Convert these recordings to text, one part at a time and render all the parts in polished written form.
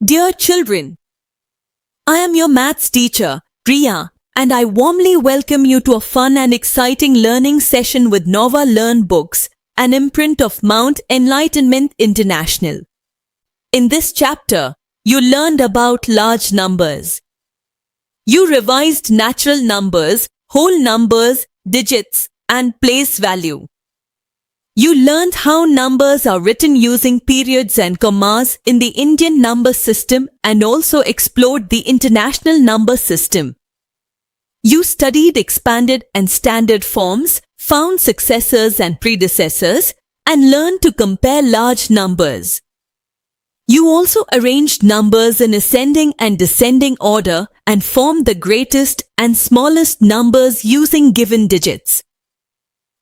Dear children, I am your maths teacher, Priya, and I warmly welcome you to a fun and exciting learning session with Nova Learn Books, an imprint of Mount Enlightenment International. In this chapter, you learned about large numbers. You revised natural numbers, whole numbers, digits, and place value. You learned how numbers are written using periods and commas in the Indian number system and also explored the international number system. You studied expanded and standard forms, found successors and predecessors, and learned to compare large numbers. You also arranged numbers in ascending and descending order and formed the greatest and smallest numbers using given digits.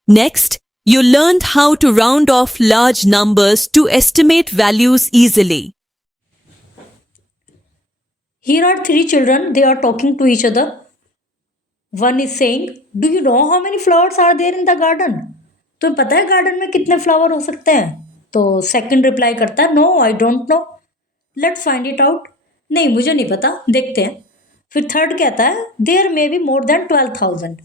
Next, you learned how to round off large numbers to estimate values easily. Here are three children, they are talking to each other. One is saying, Do you know how many flowers are there in the garden? तुम्हें पता है garden में कितने flower हो सकते हैं? तो second reply करता है, no I don't know, let's find it out. नहीं मुझे नहीं पता, देखते हैं. फिर थर्ड कहता है, there may be more than 12,000,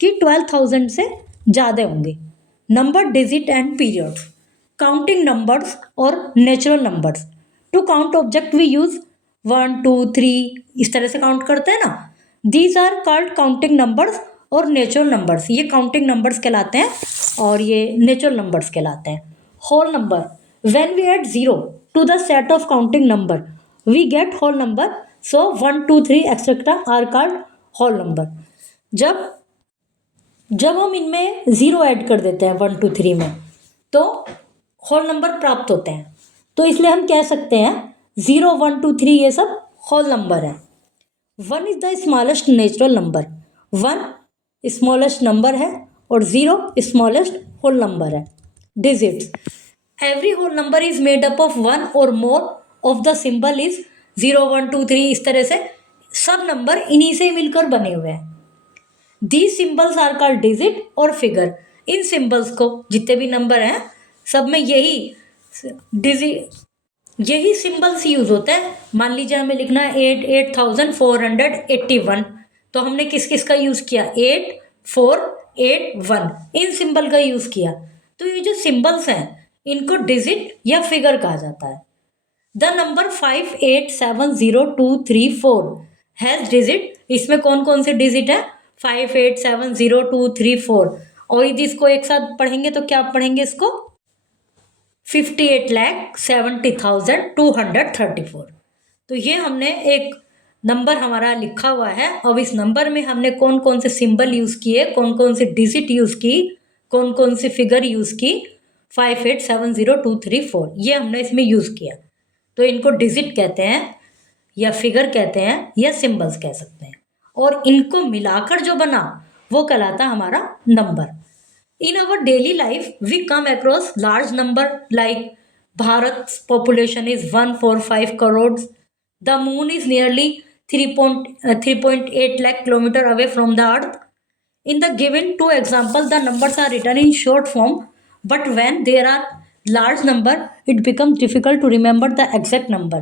कि 12,000 से ज़्यादा होंगे. Number, digit and period. Counting numbers और natural numbers. To count object we use 1 2 3, इस तरह से काउंट करते हैं ना. These are called counting numbers और नेचुरल नंबर्स. ये काउंटिंग नंबर्स कहलाते हैं और ये नेचुरल नंबर्स कहलाते हैं. Whole number, when we add 0 to the set of counting number we get whole number. So 1 2 3 etcetera are called whole number. जब हम इनमें 0 ऐड कर देते हैं 1 2 3 में, तो होल नंबर प्राप्त होते हैं. तो इसलिए हम कह सकते हैं 0 1 2 3 ये सब होल नंबर है. 1 is the smallest natural number. 1 smallest number है और 0 स्मॉलेस्ट होल नंबर है. Digits, every whole number is made up of 1 और more of the symbol is 0 1 2 3. इस तरह से सब नंबर इन्हीं से मिलकर बने हुए हैं. These symbols are called digit और फिगर. इन सिंबल्स को, जितने भी नंबर हैं सब में यही सिंबल्स यूज होते हैं. मान लीजिए हमें लिखना है 8,481, तो हमने किस किस का यूज किया? 8 4 8 1, इन सिंबल का यूज किया. तो ये जो सिंबल्स हैं इनको डिजिट या फिगर कहा जाता है. The number 587023 has digit. इसमें कौन कौन से डिजिट है? 587023 और यदि इसको एक साथ पढ़ेंगे तो क्या पढ़ेंगे इसको? 58,70,234. तो ये हमने एक नंबर हमारा लिखा हुआ है. अब इस नंबर में हमने कौन कौन से सिंबल यूज किए, कौन कौन से डिजिट यूज की, कौन कौन सी फिगर यूज की? 5870,234 ये हमने इसमें यूज किया. तो इनको डिजिट कहते हैं या फिगर कहते हैं या सिंबल्स कह सकते हैं. और इनको मिलाकर जो बना वो कहलाता हमारा number. In our daily life we come across large number like Bharat population is 145 crore. The moon is nearly 3.8 lakh kilometre away from the earth. In the given two examples, the numbers are written in short form, but when there are large number, it becomes difficult to remember the exact number.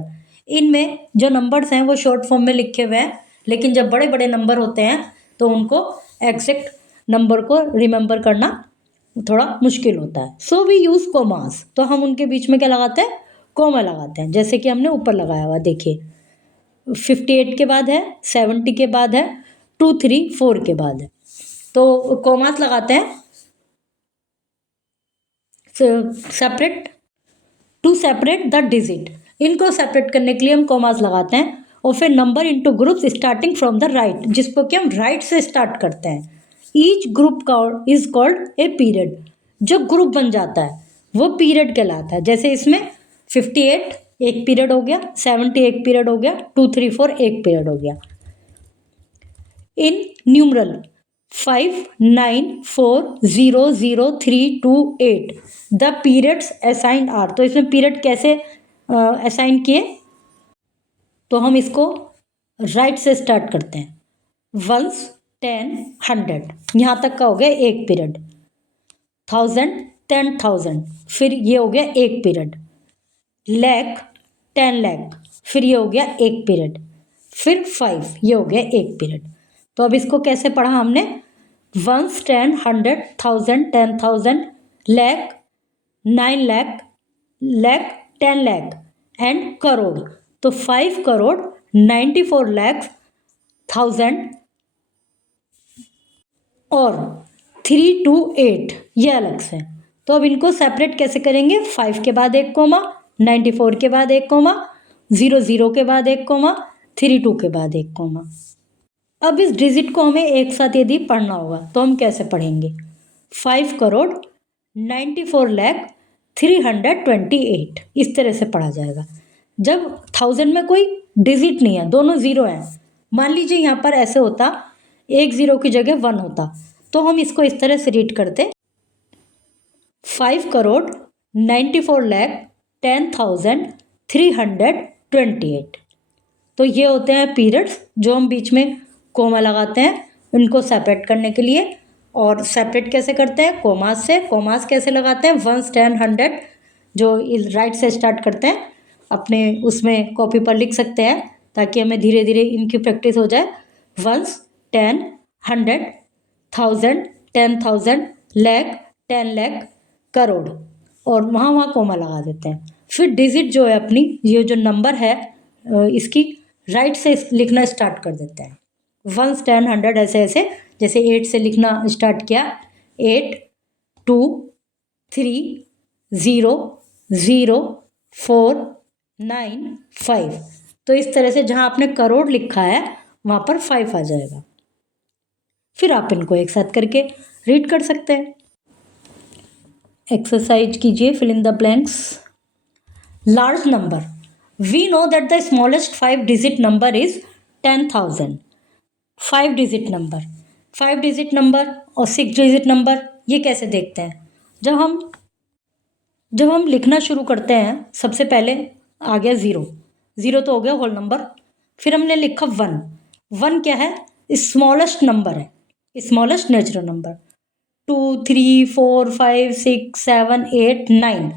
इनमें जो numbers हैं वो short form में लिखे हुए हैं, लेकिन जब बड़े बड़े नंबर होते हैं तो उनको एग्जैक्ट नंबर को रिमेंबर करना थोड़ा मुश्किल होता है. So we use commas. तो हम उनके बीच में क्या लगाते हैं? कोमा लगाते हैं. जैसे कि हमने ऊपर लगाया हुआ, देखिए 58 के बाद है, 70 के बाद है, 2 3 4 के बाद है. तो कोमास लगाते हैं separate to separate the digit. इनको सेपरेट करने के लिए हम कोमास लगाते हैं. और फिर number into groups starting from the right, जिसको कि हम राइट से स्टार्ट करते हैं. Each group is called a period. जो ग्रुप बन जाता है वो पीरियड कहलाता है. जैसे इसमें 58 एक पीरियड हो गया, 70 एक पीरियड हो गया, 2 3 4 एक पीरियड हो गया. In numeral 59400328 the periods assigned are. तो इसमें पीरियड कैसे असाइन किए? तो हम इसको राइट से स्टार्ट करते हैं. 1 10 100, यहाँ तक का हो गया एक पीरियड. 1000 10,000, फिर ये हो गया एक पीरियड. lakh 10 lakh, फिर ये हो गया 1 पीरियड, फिर 5, ये हो गया 1 पीरियड। तो अब इसको कैसे पढ़ा हमने? 1, 10, 100, 1000, 10,000, lakh, 9 lakh, 10 lakh and crore. तो 5 करोड़ 94 लाख 1000 और 3 to 8 ये अलग से। तो अब इनको सेपरेट कैसे करेंगे? 5 के बाद 1 कोमा, 94 के बाद 1 कोमा, 00 के बाद 1 कोमा, 32 के बाद 1 कोमा। अब इस डिजिट को हमें एक साथ यदि पढ़ना होगा तो हम कैसे पढ़ेंगे? 5 करोड़ 94 लाख 328 इस तरह से पढ़ा जाएगा। जब 1000 में कोई डिजिट नहीं है, दोनों ज़ीरो हैं, मान लीजिए यहाँ पर ऐसे होता, एक ज़ीरो की जगह 1 होता, तो हम इसको इस तरह से रीड करते 5 करोड़ 94 लाख 10,328। तो ये होते हैं पीरियड्स जो हम बीच में कोमा लगाते हैं इनको सेपरेट करने के लिए। और सेपरेट कैसे करते हैं? कोमास से। कोमास कैसे लगाते हैं? 1, 10, 100 जो राइट से स्टार्ट करते हैं अपने उसमें कॉपी पर लिख सकते हैं ताकि हमें धीरे धीरे इनकी प्रैक्टिस हो जाए। 1, 10, 100, 1000, 10,000, lakh, 10 lakh, करोड़, और वहाँ कोमा लगा देते हैं। फिर डिजिट जो है अपनी, ये जो नंबर है इसकी राइट से लिखना स्टार्ट कर देते हैं। 1, 10, 100 ऐसे ऐसे, जैसे 8 से लिखना स्टार्ट किया, 8, 2, 3, 0, 0, 4, 9, 5। तो इस तरह से जहाँ आपने करोड़ लिखा है वहाँ पर 5 आ जाएगा। फिर आप इनको एक साथ करके रीड कर सकते हैं। एक्सरसाइज कीजिए, fill in the blanks. Large number, we know that the smallest 5 digit number is 10,000। 5 digit number, 5 digit number और 6 डिजिट नंबर ये कैसे देखते हैं? जब हम लिखना शुरू करते हैं, सबसे पहले आ गया 0, 0 तो हो गया होल नंबर। फिर हमने लिखा 1, 1 क्या है? स्मॉलेस्ट नंबर है, स्मॉलेस्ट नेचुरल नंबर। 2, 3, 4, 5, 6, 7, 8, 9,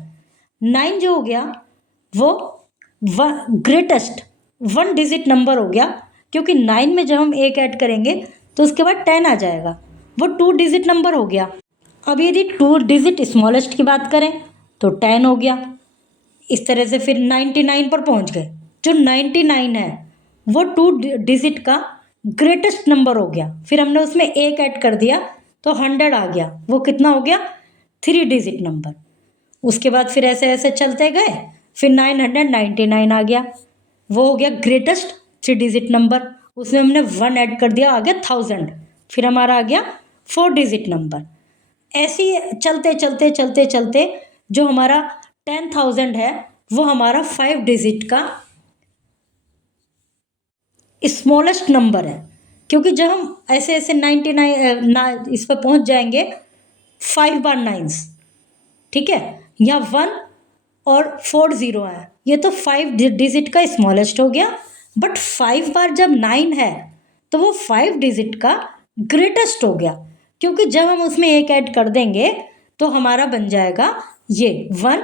9 जो हो गया वो ग्रेटेस्ट 1 डिजिट नंबर हो गया, क्योंकि 9 में जब हम 1 ऐड करेंगे तो उसके बाद 10 आ जाएगा, वो 2 डिजिट नंबर हो गया। अब यदि 2 डिजिट स्मॉलेस्ट की बात करें तो 10 हो गया। इस तरह से फिर 99 पर पहुंच गए। जो 99 है वो 2 डिजिट का ग्रेटेस्ट नंबर हो गया। फिर हमने उसमें 1 ऐड कर दिया तो 100 आ गया, वो कितना हो गया? 3 डिजिट नंबर। उसके बाद फिर ऐसे ऐसे चलते गए, फिर 999 आ गया, वो हो गया ग्रेटेस्ट 3 डिजिट नंबर। उसमें हमने 1 ऐड कर दिया, आ गया 1000। फिर हमारा आ गया 4 डिजिट नंबर। ऐसे ही चलते चलते चलते चलते जो हमारा 10,000 है वो हमारा 5 डिजिट का स्मॉलेस्ट नंबर है, क्योंकि जब हम ऐसे ऐसे 99 इस पर पहुंच जाएंगे 5 बार 9s, ठीक है, या 1 और 4 0 है, ये तो 5 डिजिट का स्मॉलेस्ट हो गया। बट 5 बार जब 9 है तो वो 5 डिजिट का ग्रेटेस्ट हो गया, क्योंकि जब हम उसमें 1 ऐड कर देंगे तो हमारा बन जाएगा ये 1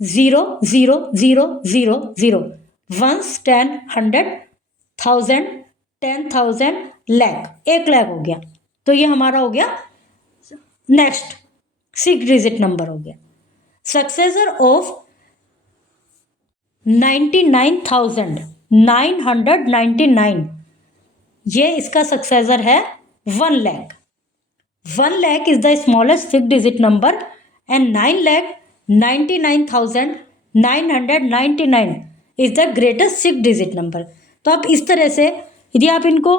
0 0 0 0 0, 1, 10, 100, 1000, 10,000, lakh, 1 लाख हो गया। तो ये हमारा हो गया नेक्स्ट 6 डिजिट नंबर हो गया। सक्सेसर ऑफ 99,999, ये इसका सक्सेसर है 1 lakh. 1 lakh is the smallest 6 digit number and 9,99,999 is the greatest 6 digit number। तो आप इस तरह से यदि आप इनको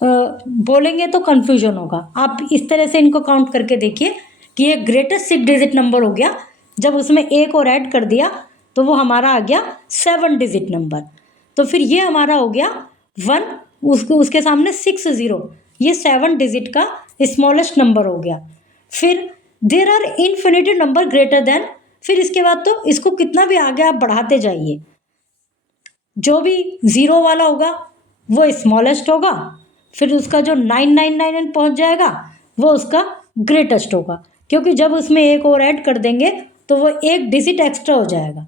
बोलेंगे तो कन्फ्यूजन होगा। आप इस तरह से इनको काउंट करके देखिए कि ये ग्रेटेस्ट 6 डिजिट नंबर हो गया। जब उसमें 1 और ऐड कर दिया तो वो हमारा आ गया 7 डिजिट नंबर। तो फिर ये हमारा हो गया 1, उसके सामने 6 0, ये 7 डिजिट का स्मॉलेस्ट नंबर हो गया। फिर there are infinity number greater than, फिर इसके बाद तो इसको कितना भी आगे आप बढ़ाते जाइए, जो भी 0 वाला होगा वो स्मॉलेस्ट होगा, फिर उसका जो 999 पहुंच जाएगा वो उसका ग्रेटेस्ट होगा, क्योंकि जब उसमें 1 और ऐड कर देंगे तो वो 1 डिजिट एक्स्ट्रा हो जाएगा।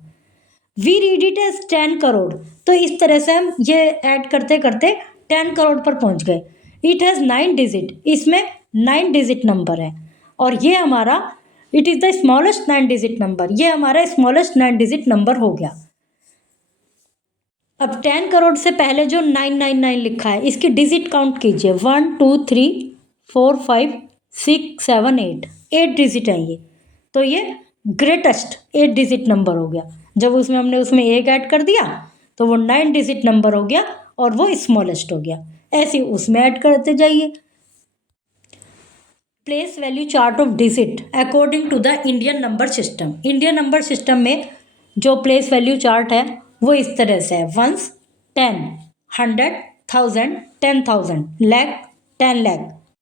We read it as 10 crore. तो इस तरह से हम ये ऐड करते करते 10 करोड़ पर पहुंच गए। इट हैज़ 9 डिजिट, इसमें 9 डिजिट नंबर है और ये हमारा it is the smallest 9 digit number, ये हमारा स्मॉलेस्ट 9 डिजिट नंबर हो गया। अब 10 करोड़ से पहले जो 999 लिखा है इसकी डिजिट काउंट कीजिए। 1 2 3 4 5 6 7 8, 8 डिजिट है ये। तो ये ग्रेटेस्ट 8 डिजिट नंबर हो गया। जब हमने उसमें एक ऐड कर दिया तो वो 9 डिजिट नंबर हो गया और वो स्मॉलेस्ट हो गया। ऐसे उसमें ऐड करते जाइए। Place value chart of digit according to the Indian number system. Indian number system में जो प्लेस वैल्यू चार्ट है वो इस तरह से है। वंस, 10, 100, 1000, 10,000, लाख, 10 लाख,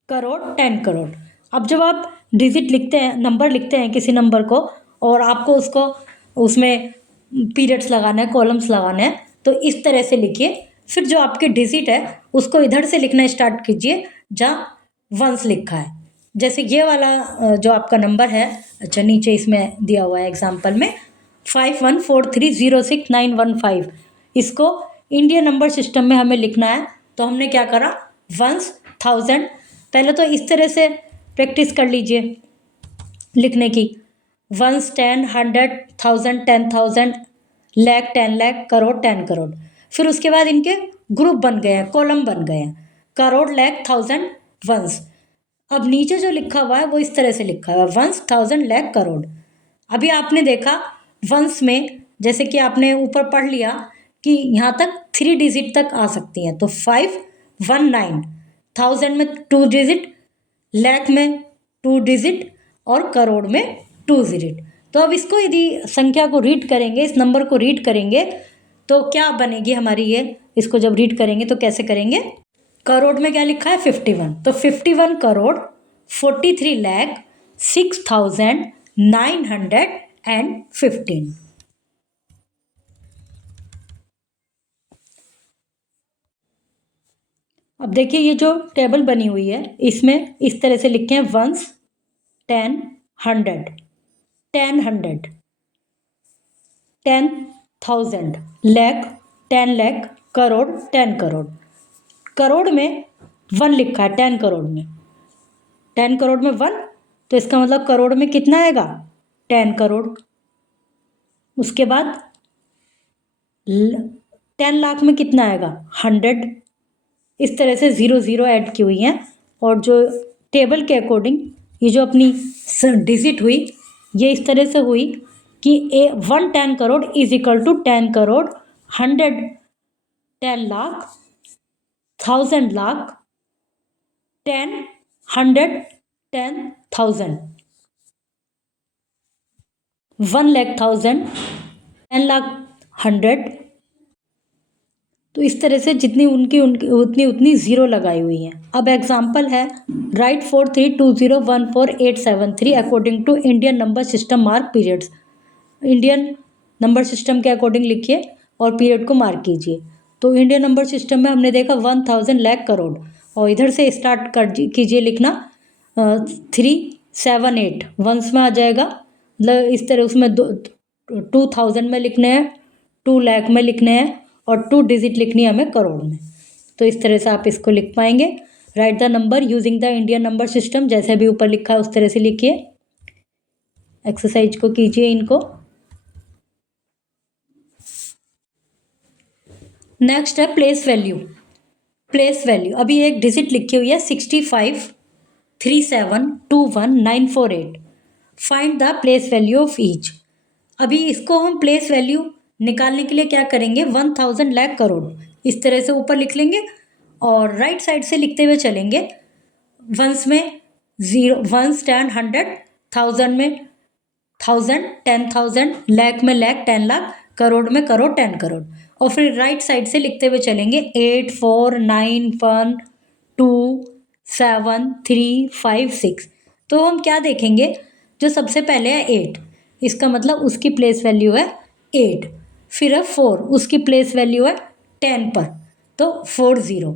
करोड़, 10 करोड़। अब जब आप डिजिट लिखते हैं, नंबर लिखते हैं किसी नंबर को और आपको उसको उसमें पीरियड्स लगाना है, कॉलम्स लगाना है, तो इस तरह से लिखिए। फिर जो आपके डिजिट है उसको इधर से लिखना स्टार्ट कीजिए जहाँ वंस लिखा है। जैसे ये वाला जो आपका नंबर है, अच्छा नीचे इसमें दिया हुआ है एग्जाम्पल में 5143069115, इसको इंडियन नंबर सिस्टम में हमें लिखना है। तो हमने क्या करा, वंस, 1000, पहले तो इस तरह से प्रैक्टिस कर लीजिए लिखने की। वंस, 10, 100, 1000, 10,000, लाख, 10 लाख, करोड़, 10 करोड़। फिर उसके बाद इनके ग्रुप बन गए हैं, कॉलम बन गए हैं, करोड़, लाख, 1000, वंस। अब नीचे जो लिखा हुआ है वो इस तरह से लिखा हुआ है, वंस, 1000, लाख, करोड़। अभी आपने देखा वंस में, जैसे कि आपने ऊपर पढ़ लिया कि यहाँ तक 3 डिजिट तक आ सकती हैं, तो 519, 1000 में 2 डिजिट, लाख में 2 डिजिट और करोड़ में 2 डिजिट। तो अब इसको यदि संख्या को रीड करेंगे, इस नंबर को रीड करेंगे तो क्या बनेगी हमारी ये, इसको जब रीड करेंगे तो कैसे करेंगे। करोड़ में क्या लिखा है, 51, तो 51 करोड़ 43 लाख 6,915। अब देखिए ये जो टेबल बनी हुई है इसमें इस तरह से लिखे हैं, वंस, 10, 100, 10, 100, 10,000, लाख, 10 लाख, करोड़, 10 करोड़। करोड़ में 1 लिखा है, 10 करोड़ में, 10 करोड़ में 1, तो इसका मतलब करोड़ में कितना आएगा, 10 करोड़। उसके बाद 10 लाख में कितना आएगा, 100। इस तरह से 0 0 ऐड की हुई हैं और जो टेबल के अकॉर्डिंग ये जो अपनी डिजिट हुई ये इस तरह से हुई कि 10 crore is equal to 10 crore, 100 10 lakh, 1000 lakh, 10, 100, 10,000, 1 lakh 1000, 10 lakh 100। तो इस तरह से जितनी उनकी उतनी ज़ीरो लगाई हुई हैं। अब एग्जाम्पल है, right 432014,873 according to Indian number system, mark periods. Indian number system के अकॉर्डिंग लिखिए और पीरियड को मार्क कीजिए। तो इंडियन नंबर सिस्टम में हमने देखा 1000 लाख करोड़, और इधर से स्टार्ट कर कीजिए लिखना 378 वंस में आ जाएगा। मतलब इस तरह उसमें 2000 में लिखने हैं, 2 लाख में लिखने हैं और 2 डिजिट लिखनी है हमें करोड़ में। तो इस तरह से आप इसको लिख पाएंगे। Right the number using the Indian number system, जैसे भी ऊपर लिखा है उस तरह से लिखिए। एक्सरसाइज को कीजिए इनको। नेक्स्ट है प्लेस वैल्यू। प्लेस वैल्यू अभी एक डिजिट लिखी हुई है 653721,948। Find the place value of each. अभी इसको हम प्लेस वैल्यू निकालने के लिए क्या करेंगे, 1000 लाख करोड़ इस तरह से ऊपर लिख लेंगे और राइट साइड से लिखते हुए चलेंगे। वंस में 0, वंस, 10, 100, 1000 में 1000, 10,000, लाख में लाख, 10 लाख, करोड़ में करोड़, 10 करोड़। और फिर राइट साइड से लिखते हुए चलेंगे 8 4 9 1 2 7 3 5 6। तो हम क्या देखेंगे, जो सबसे पहले है 8, इसका मतलब उसकी प्लेस वैल्यू है 8। फिर है 4, उसकी प्लेस वैल्यू है 10 पर, तो 40।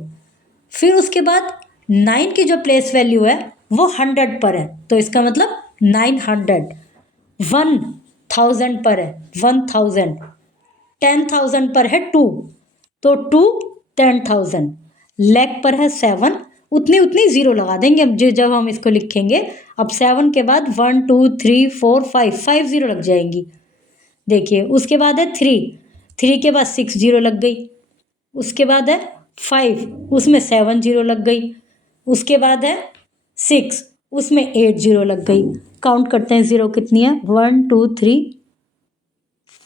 फिर उसके बाद 9 की जो प्लेस वैल्यू है वो 100 पर है, तो इसका मतलब 900। 1000 पर है, 1000। 10,000 पर है 2, तो 2 10,000, लाख पर है 7, उतनी उतनी जीरो लगा देंगे अब जब हम इसको लिखेंगे। अब 7 के बाद 1 2 3 4 5 जीरो लग जाएंगी। देखिए उसके बाद है 3 के बाद 6 जीरो लग गई। उसके बाद है 5, उसमें 7 जीरो लग गई। उसके बाद है 6, उसमें 8 जीरो लग गई। काउंट करते हैं जीरो कितनी है, 1 2 3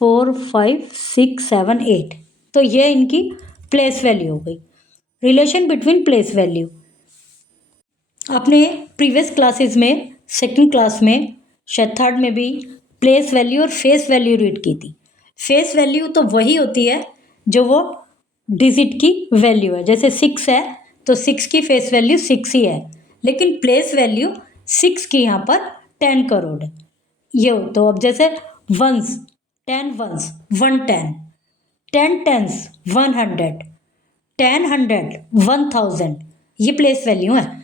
4 5 6 7 8। तो ये इनकी प्लेस वैल्यू हो गई, रिलेशन बिटवीन प्लेस वैल्यू। आपने प्रीवियस क्लासेस में, सेकंड क्लास में, शायद थर्ड में भी प्लेस वैल्यू और फेस वैल्यू रीड की थी। फेस वैल्यू तो वही होती है जो वो डिजिट की वैल्यू है। जैसे 6 है तो 6 की फेस वैल्यू 6 ही है, लेकिन प्लेस वैल्यू 6 की यहाँ पर 10 करोड़ है। ये हो तो अब जैसे वंस, 10 वंस 110, 10 टेंस 100, 10 100 1000, ये प्लेस वैल्यू है।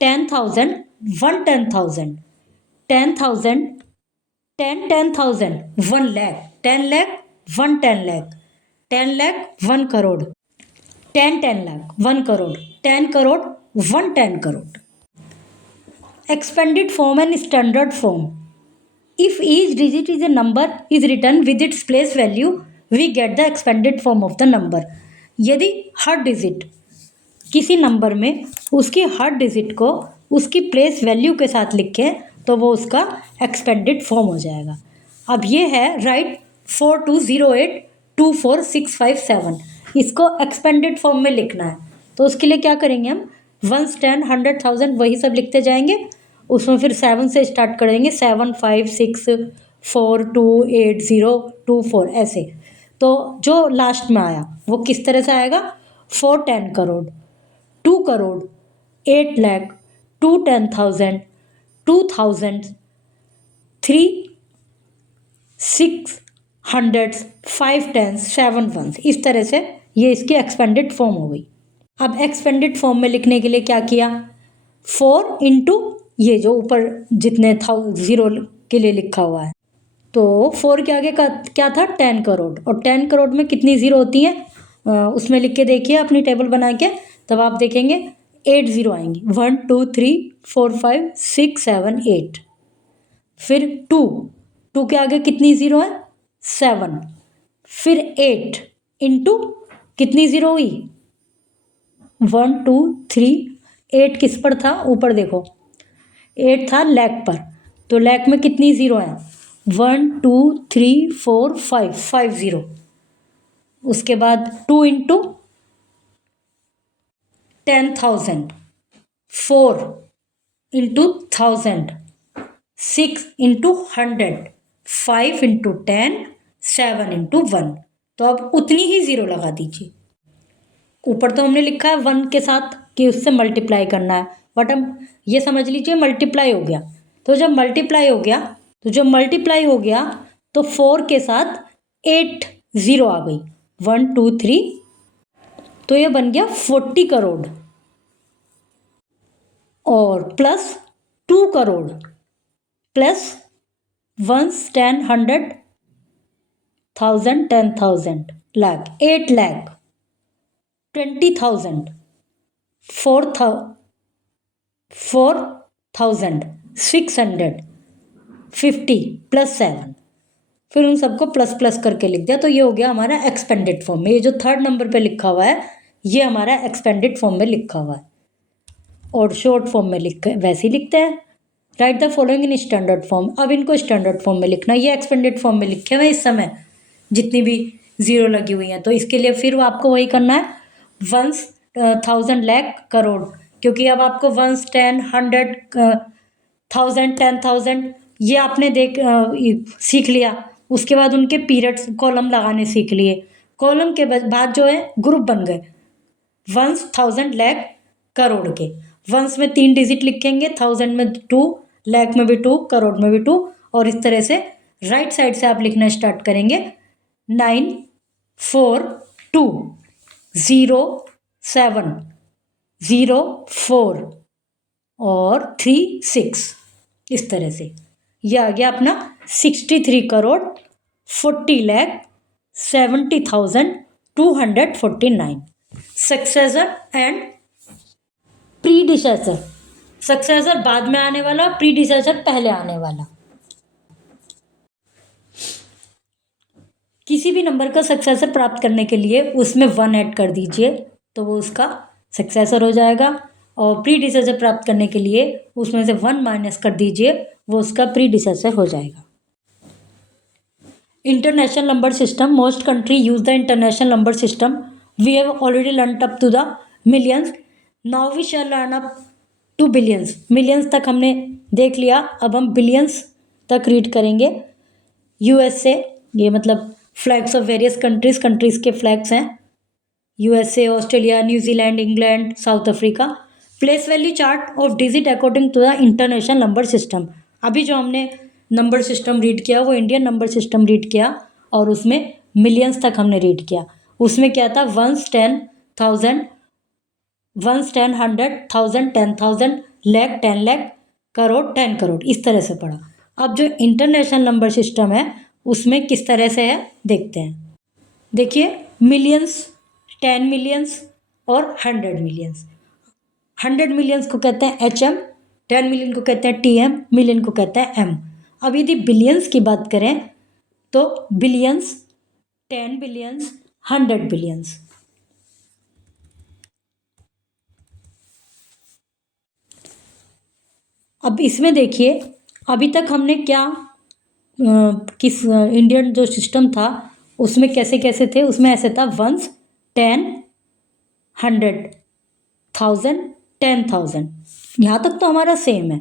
10,000 1 10,000, 10,000 10 10,000 1 lakh, 10 lakh 1 10 lakh, 10 lakh 1 crore, 10 10 lakh 1 crore, 10 crore 1 10 crore. Expanded form and standard form. If each digit is a number is written with its place value, we get the expanded form of the number. यदि हर digit किसी number में उसकी हर digit को उसकी place value के साथ लिखें तो वो उसका एक्सपेंडेड फॉर्म हो जाएगा। अब ये है राइट 42082465 इसको एक्सपेंडेड फॉर्म में लिखना है। तो उसके लिए क्या करेंगे हम, 1 10 100 1000 वही सब लिखते जाएंगे। उसमें फिर 7 से स्टार्ट करेंगे, 7 5 6 4 2 8 0 2 4 ऐसे। तो जो लास्ट में आया वो किस तरह से आएगा, 4 10 crore, 2 crore, 8 lakh, 2 10,000, 2,000, 3 6 hundreds, 5 tens, 7 ones. इस तरह से ये इसकी एक्सपेंडेड फॉर्म हो गई। अब एक्सपेंडेड फॉर्म में लिखने के लिए क्या किया, 4 इंटू ये जो ऊपर जितने जीरो के लिए लिखा हुआ है, तो 4 के आगे का क्या था, 10 करोड़, और 10 करोड़ में कितनी जीरो होती है उसमें लिख के देखिए अपनी टेबल बना के, तब आप देखेंगे 8 जीरो आएंगी, 1 2 3 4 5 6 7 8। फिर 2 के आगे कितनी जीरो है, 7, फिर 8 इंटू कितनी जीरो हुई, 1 2 3, 8 किस पर था, ऊपर देखो 8 था लाख पर, तो लाख में कितनी जीरो है, 1 2 3 4 5 जीरो। उसके बाद 2 into 10,000, 4 into 1000, 6 into 100, 5 into 10, 7 into 1। तो अब उतनी ही जीरो लगा दीजिए। ऊपर तो हमने लिखा है 1 के साथ कि उससे मल्टीप्लाई करना है, बट हम ये समझ लीजिए मल्टीप्लाई हो गया। तो जब मल्टीप्लाई हो गया तो 4 के साथ 8 जीरो आ गई, 1 2 3, तो ये बन गया 40 करोड़, और plus 2 crore, plus 1 10 100 1000 10,000 lakh, 8 lakh, 20,000, 4,000 600 50 plus 7, फिर उन सबको प्लस प्लस करके लिख दिया। तो ये हो गया हमारा एक्सपेंडेड फॉर्म में। ये जो थर्ड नंबर पे लिखा हुआ है ये हमारा एक्सपेंडेड फॉर्म में लिखा हुआ है, और शॉर्ट फॉर्म में वैसे ही लिखते हैं, right the following in standard form. अब इनको स्टैंडर्ड फॉर्म में लिखना, ये एक्सपेंडेड फॉर्म में लिखे हुए इस समय जितनी भी जीरो लगी हुई हैं। तो इसके लिए फिर आपको वही करना है, 1,000 लाख करोड़, क्योंकि अब आपको 1 10 100 1000 10,000 ये आपने सीख लिया। उसके बाद उनके पीरियड्स कॉलम लगाने सीख लिए, कॉलम के बाद जो है ग्रुप बन गए 1,000 लाख करोड़ के। वंस में 3 डिजिट लिखेंगे, 1000 में 2, लाख में भी 2, करोड़ में भी 2, और इस तरह से राइट साइड से आप लिखना स्टार्ट करेंगे, 9 4 2 0 7 0 4 और 3 6। इस तरह से यह आ गया अपना 63 crore 40 lakh 70,249. Successor and predecessor, successor बाद में आने वाला, प्रीडिसेसर पहले आने वाला। किसी भी नंबर का सक्सेसर प्राप्त करने के लिए उसमें 1 ऐड कर दीजिए तो वो उसका सक्सेसर हो जाएगा, और प्रीडिसेसर प्राप्त करने के लिए उसमें से 1 माइनस कर दीजिए, वो उसका प्रीडिसेसर हो जाएगा। International number system, most country use the international number system. We have already learn up to the millions, now we shall learn up to billions. Millions तक हमने देख लिया, अब हम बिलियंस तक रीड करेंगे। यूएसए, ये मतलब flags of various countries, countries के फ्लैग्स हैं। USA, Australia, New Zealand, England, South Africa. Place value chart of digit according to the international number system. अभी जो हमने नंबर सिस्टम रीड किया वो इंडियन नंबर सिस्टम रीड किया, और उसमें मिलियंस तक हमने रीड किया। उसमें क्या था, 1, 10, 1000, 1, 10, 100, 1000, 10,000, लाख, 10 लाख, करोड़, 10 करोड़, इस तरह से पढ़ा। अब जो इंटरनेशनल नंबर सिस्टम है उसमें किस तरह से है देखते हैं। देखिए, मिलियंस, 10 मिलियंस और 100 मिलियंस। 100 मिलियंस को कहते हैं HM, 10 मिलियन को कहते हैं TM, मिलियन को कहते हैं M। अब यदि बिलियंस की बात करें तो बिलियंस, 10 बिलियंस, 100 बिलियंस। अब इसमें देखिए, अभी तक हमने क्या किस इंडियन जो सिस्टम था उसमें कैसे कैसे थे, उसमें ऐसे था 1, 10, 100, 1000, 10,000, यहाँ तक तो हमारा सेम है।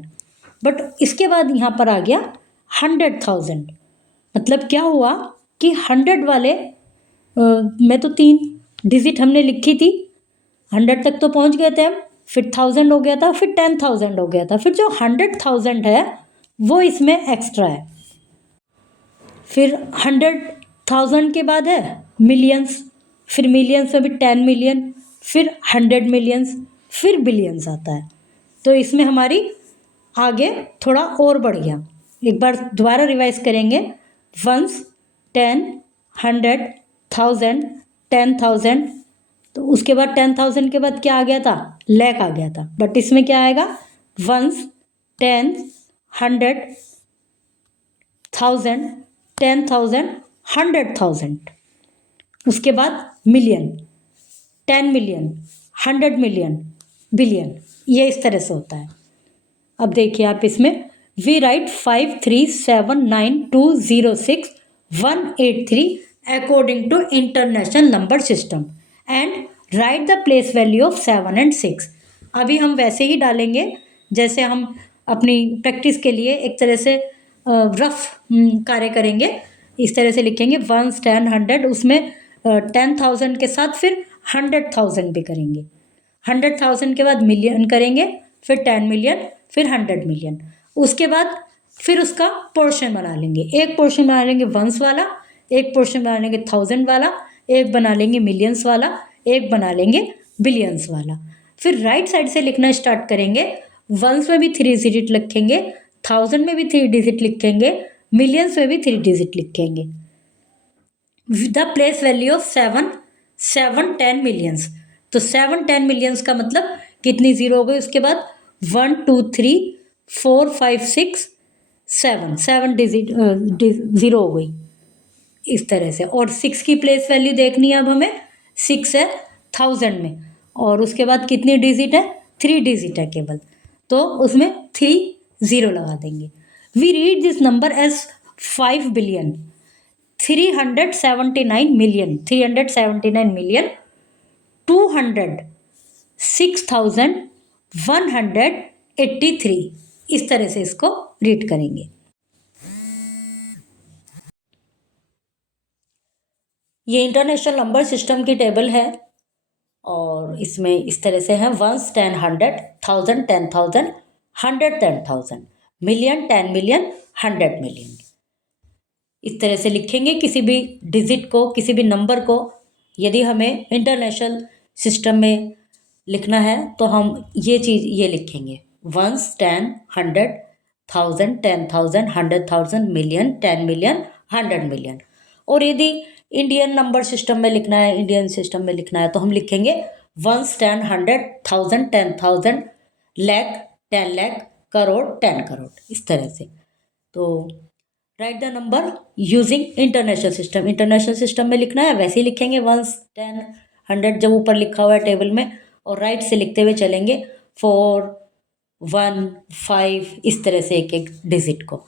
बट इसके बाद यहाँ पर आ गया 100,000। मतलब क्या हुआ कि 100 वाले में तो 3 डिजिट हमने लिखी थी, 100 तक तो पहुँच गए थे हम, फिर 1000 हो गया था, फिर 10,000 हो गया था, फिर जो 100,000 है वो इसमें एक्स्ट्रा है। फिर 100,000 के बाद है मिलियंस, फिर मिलियंस में भी 10 मिलियन, फिर 100 मिलियंस, फिर बिलियंस आता है। तो इसमें हमारी आगे थोड़ा और बढ़ गया। एक बार दोबारा रिवाइज करेंगे, 1, 10, 100, 1000, 10,000, तो उसके बाद 10,000 के बाद क्या आ गया था, लाख आ गया था। बट इसमें क्या आएगा, 1, 10, 100, 1000, 10,000, 100,000, उसके बाद मिलियन, 10 मिलियन, 100 मिलियन, बिलियन, ये इस तरह से होता है। अब देखिए आप इसमें, we write 5379206 according to international number system and write the place value of 7 and 6। अभी हम वैसे ही डालेंगे जैसे हम अपनी प्रैक्टिस के लिए एक तरह से रफ कार्य करेंगे। इस तरह से लिखेंगे 1, 10, 100, उसमें 10,000 के साथ फिर 100,000 भी करेंगे। 100,000 के बाद मिलियन करेंगे, फिर 10 मिलियन, फिर 100 मिलियन। उसके बाद फिर उसका पोर्शन बना लेंगे। एक पोर्शन बना लेंगे वंस वाला, एक पोर्शन बना लेंगे 1000 वाला, एक बना लेंगे मिलियंस वाला, एक बना लेंगे बिलियंस वाला। फिर राइट साइड से लिखना स्टार्ट करेंगे। वंस में भी 3 डिजिट लिखेंगे, 1000 में भी 3 डिजिट लिखेंगे, मिलियंस में भी 3 डिजिट लिखेंगे। The place value of 7, 7, 10 millions. तो 7, 10 मिलियंस का मतलब कितनी जीरो हो गई, उसके बाद 1, 2, 3, 4, 5, 6, 7 डिजिट ज़ीरो हो गई इस तरह से। और 6 की प्लेस वैल्यू देखनी है अब हमें, 6 है 1000 में, और उसके बाद कितनी डिजिट है, 3 डिजिट है केवल, तो उसमें 3 ज़ीरो लगा देंगे। We read this number as 5 billion 379 million 379 million 206,183, इस तरह से इसको रीड करेंगे। ये इंटरनेशनल नंबर सिस्टम की टेबल है और इसमें इस तरह से है 1, 10, 100, 1000, 10,000, 100, 10,000, मिलियन, 10 मिलियन, 100 मिलियन। इस तरह से लिखेंगे किसी भी डिजिट को, किसी भी नंबर को। यदि हमें इंटरनेशनल सिस्टम में लिखना है तो हम ये चीज़ ये लिखेंगे 1, 10, 100, 1000, 10,000, 100,000, मिलियन, 10 मिलियन, 100 मिलियन। और यदि इंडियन नंबर सिस्टम में लिखना है, इंडियन सिस्टम में लिखना है तो हम लिखेंगे 1, 10, 100, 1000, 10,000, लाख, 10 लाख, करोड़, 10 करोड़, इस तरह से। तो right the number using international system, international system में लिखना है वैसे ही लिखेंगे 1, 10, 100 जब ऊपर लिखा हुआ है टेबल में, और राइट से लिखते हुए चलेंगे 4, 1, 5, इस तरह से एक एक डिजिट को।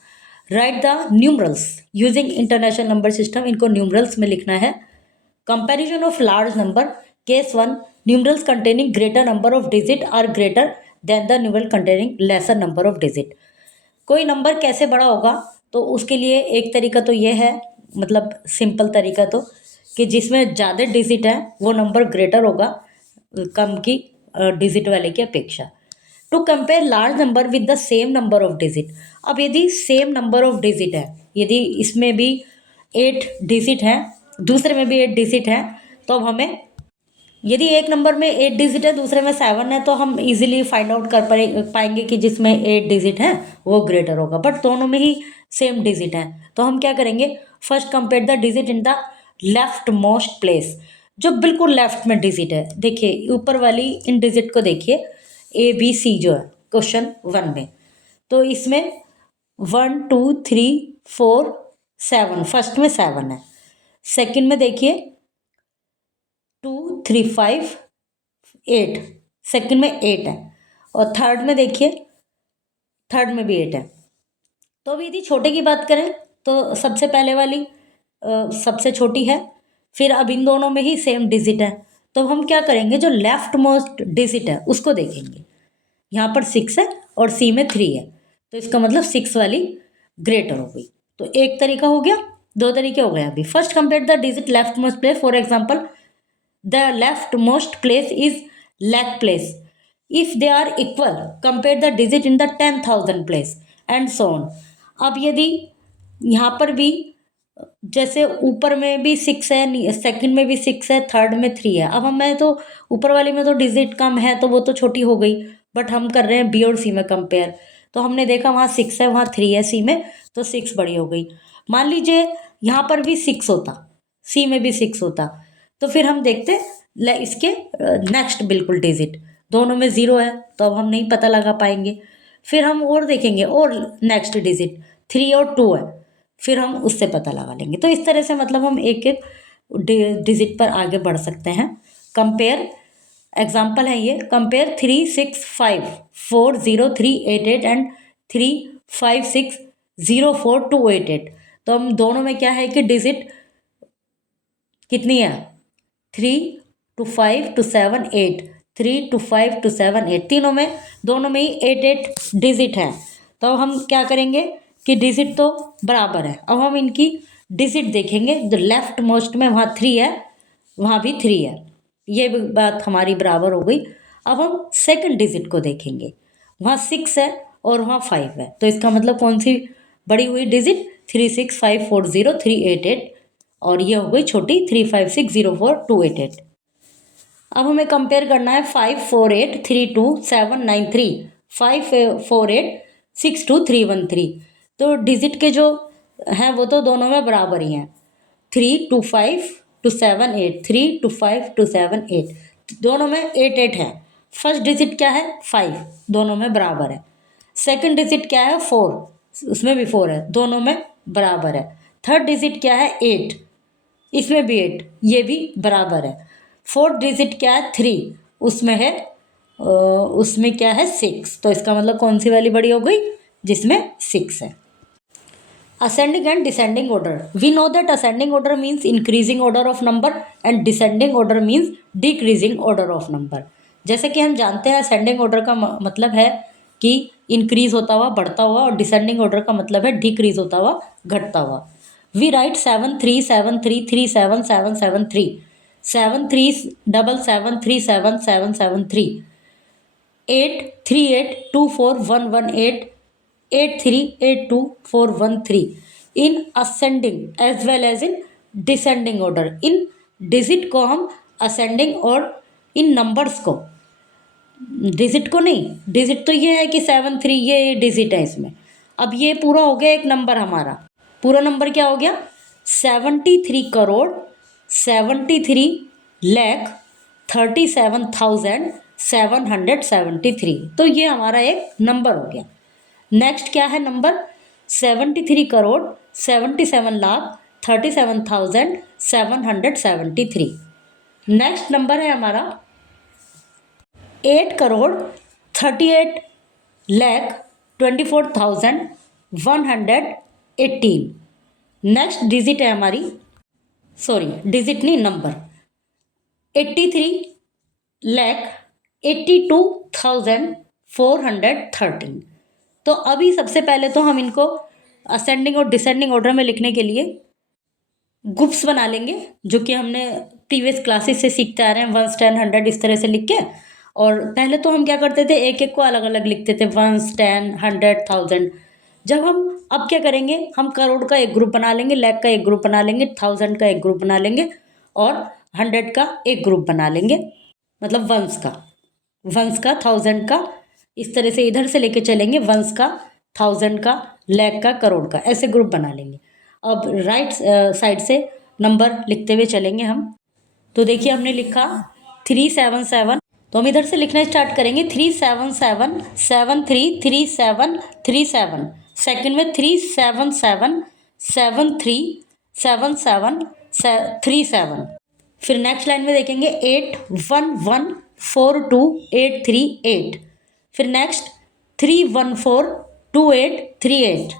Write the numerals using international number system, इनको न्यूमरल्स में लिखना है। Comparison of large number, case 1, numerals containing greater number of digit are greater than the numeral containing lesser number of digit. कोई नंबर कैसे बड़ा होगा, तो उसके लिए एक तरीका तो ये है, मतलब सिंपल तरीका तो, कि जिसमें ज़्यादा डिजिट है वो नंबर ग्रेटर होगा कम की डिजिट वाले की अपेक्षा। To compare large number with the same number of digit, अब यदि सेम नंबर ऑफ डिजिट है, यदि इसमें भी 8 डिजिट हैं, दूसरे में भी 8 डिजिट हैं, तो अब हमें, यदि एक नंबर में 8 डिजिट है दूसरे में 7 है, तो हम इजीली फाइंड आउट कर पाएंगे कि जिसमें 8 डिजिट है वो ग्रेटर होगा। बट दोनों में ही सेम डिजिट है, तो हम क्या करेंगे, first compare the digit in the left most place, जो बिल्कुल लेफ्ट में डिजिट है। देखिए ऊपर वाली इन डिजिट को देखिए, ABC जो है क्वेश्चन 1 में, तो इसमें 1, 2, 3, 4, 7, फर्स्ट में 7 है, सेकंड में देखिए 2, 3, 5, 8, सेकंड में 8 है, और थर्ड में देखिए, थर्ड में भी 8 है। तो अब यदि छोटे की बात करें तो सबसे पहले वाली सबसे छोटी है, फिर अब इन दोनों में ही सेम डिजिट है, तो हम क्या करेंगे, जो लेफ्ट मोस्ट डिजिट है उसको देखेंगे। यहाँ पर 6 है और C में 3 है, तो इसका मतलब 6 वाली ग्रेटर हो गई। तो एक तरीका हो गया, दो तरीके हो गए अभी। First compare the digit left most place, for example the left most place is lakh place, if they are equal compare the digit in the 10,000 place and so on. अब यदि यहाँ पर भी जैसे ऊपर में भी 6 है, सेकंड में भी 6 है, थर्ड में 3 है, अब हमें तो ऊपर वाली में तो डिजिट कम है तो वो तो छोटी हो गई, बट हम कर रहे हैं B और C में कंपेयर, तो हमने देखा वहाँ 6 है वहाँ 3 है C में, तो 6 बड़ी हो गई। मान लीजिए यहाँ पर भी 6 होता, C में भी 6 होता, तो फिर हम देखते इसके नेक्स्ट बिल्कुल डिजिट, दोनों में 0 है तो अब हम नहीं पता लगा पाएंगे। फिर हम और देखेंगे और नेक्स्ट डिजिट 3 और 2 है, फिर हम उससे पता लगा लेंगे। तो इस तरह से मतलब हम एक एक डिजिट पर आगे बढ़ सकते हैं। कंपेयर एग्जाम्पल है ये, कंपेयर 3, 6, 5, 4, 0, 3, 8, 8 एंड 3, 5, 6, 0, 4, 2, 8, 8। तो हम दोनों में क्या है कि डिजिट कितनी है, 3 to 5 to 7, 8, 3 to 5 to 7, 8, तीनों में दोनों में ही 8, 8 डिजिट है। तो हम क्या करेंगे कि डिजिट तो बराबर है, अब हम इनकी डिजिट देखेंगे, जो लेफ्ट मोस्ट में वहाँ 3 है वहाँ भी 3 है, ये बात हमारी बराबर हो गई। अब हम सेकंड डिजिट को देखेंगे, वहाँ 6 है और वहाँ 5 है, तो इसका मतलब कौन सी बड़ी हुई डिजिट, 3, 6, 5, 4, 0, 3, 8, 8, और ये हो गई छोटी 3, 5, 6, 0, 4, 2, 8, 8। अब हमें कंपेयर करना है 5, 4, 8, 3, 2, 7, 9, 3, 5, 4, 8, 6, 2, 3, 1, 3। तो डिजिट के जो हैं वो तो दोनों में बराबर ही हैं, 3 to 5 to 7, 8, 3 to 5 to 7, 8, दोनों में 8, 8 है। फर्स्ट डिजिट क्या है, 5, दोनों में बराबर है। सेकंड डिजिट क्या है, 4, उसमें भी 4 है, दोनों में बराबर है। थर्ड डिजिट क्या है, 8, इसमें भी 8, ये भी बराबर है। फोर्थ डिजिट क्या है, 3, उसमें है उसमें क्या है, 6, तो इसका मतलब कौन सी वाली बड़ी हो गई, जिसमें 6 है। Ascending and descending order. We know that ascending order means increasing order of number and descending order means decreasing order of number. जैसे कि हम जानते हैं ascending order का मतलब है कि increase होता हुआ, बढ़ता हुआ, और descending order का मतलब है decrease होता हुआ, घटता हुआ। We write 7, 3, 7, 3, 3, 7, 7, 7, 3, 7, 3, 7, 7, 3, 7, 7, 7, 3, 8, 3, 8, 2, 4, 1, 1, 8, 8, 3, 8, 2, 4, 1, 3 in ascending as well as in descending order। In digit को हम ascending और इन नंबर्स को, डिजिट को नहीं, डिजिट तो ये है कि 7, 3 ये डिजिट है इसमें। अब ये पूरा हो गया एक नंबर, हमारा पूरा नंबर क्या हो गया, 73 करोड़ 73,37,773। तो ये हमारा एक नंबर हो गया। नेक्स्ट क्या है नंबर? 73,77,37,773। नेक्स्ट नंबर है हमारा 8,38,24,118। नेक्स्ट डिजिट है हमारी, सॉरी डिजिट नहीं, नंबर 83,82,413। तो अभी सबसे पहले तो हम इनको असेंडिंग और डिसेंडिंग ऑर्डर में लिखने के लिए ग्रुप्स बना लेंगे, जो कि हमने प्रीवियस क्लासेस से सीखते आ रहे हैं, 1, 10, 100 इस तरह से लिख के। और पहले तो हम क्या करते थे, एक एक को अलग अलग लिखते थे, 1, 10, 100, 1000। जब हम अब क्या करेंगे, हम करोड़ का एक ग्रुप बना लेंगे, लाख का एक ग्रुप बना लेंगे, 1000 का एक ग्रुप बना लेंगे और 100 का एक ग्रुप बना लेंगे, मतलब वंस का, 1000 का, इस तरह से इधर से लेके चलेंगे, वंस का, 1000 का, लाख का, करोड़ का, ऐसे ग्रुप बना लेंगे। अब राइट साइड से नंबर लिखते हुए चलेंगे हम। तो देखिए हमने लिखा 377। तो हम इधर से लिखना स्टार्ट करेंगे, 377733737। सेकंड में 377737737। फिर नेक्स्ट लाइन में देखेंगे 81142838। फिर नेक्स्ट 3142838।